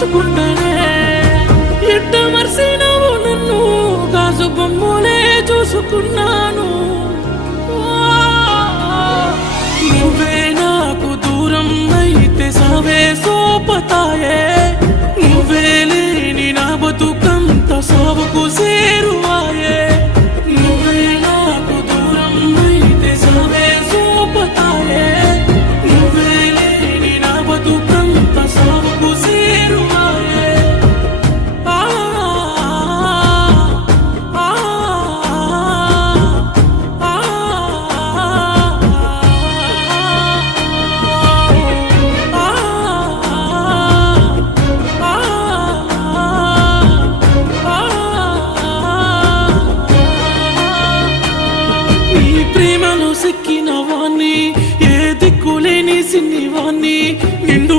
చూసుకుంటానే ఎట్ట మర్సినవు నన్ను గాజు బొమ్మలే చూసుకున్నాను నువ్వే నాకు దూరం అయితే సవే సోపతాయే నువ్వే లేని నా బతుకంత సావుకు సేరువాయే నువ్వే నాకు దూరం అయితే సవే సోపతాయే నువ్వే లేని నా బతుకంత సావుకు సేరువాయే ఆ ఆ ఆ నీ ప్రేమలో సిక్కిన వాణ్ణి ఏ దిక్కులేని సిన్ని వాణ్ణి నిండు